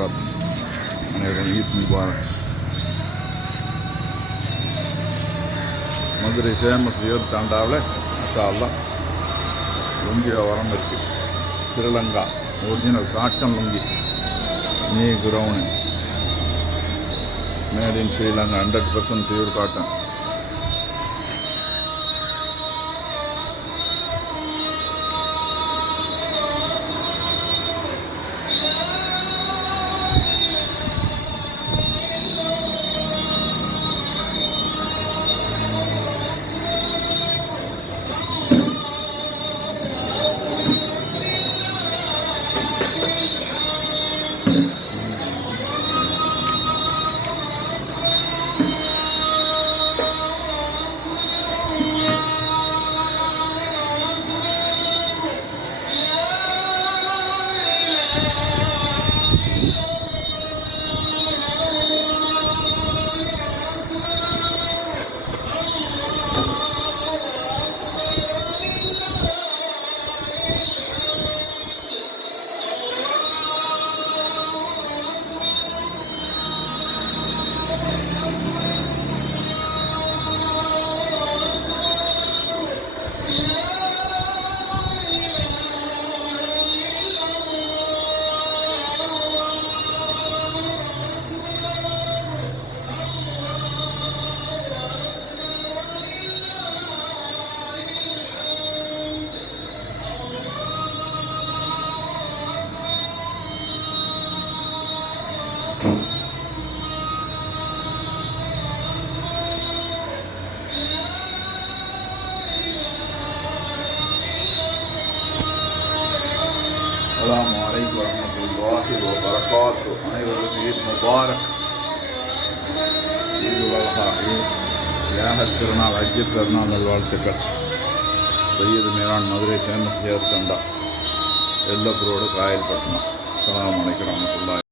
வரகாத்து. அனைவரும் Eid Mubarak. Madurai famous ஏர் தாண்டாவில் மாஷா அல்லாஹ் லுங்கி வியாபாரம் இருக்குது. ஸ்ரீலங்கா ஒரிஜினல் காட்டன் லுங்கி, நீ ground, made in Sri Lanka, 100% pure cotton. அஸ்ஸலாமு அலைக்கும் வரஹ்மத்துல்லாஹி வபரகாத்துஹு. அனைவருக்கும் ஈத் முபாரக். ஈதுல் அல்ஹா, தியாகத் திருநாள், ஹஜ்ஜு திருநாள் நல்வாழ்த்துக்கள். சையது மீரான் மதுரை ஃபேமஸ் ஏர் சண்டா, எல்லப்பூரோடு காயல்பட்டினம். அஸ்ஸலாமு அலைக்கும் வரஹ்மத்துல்லாஹி.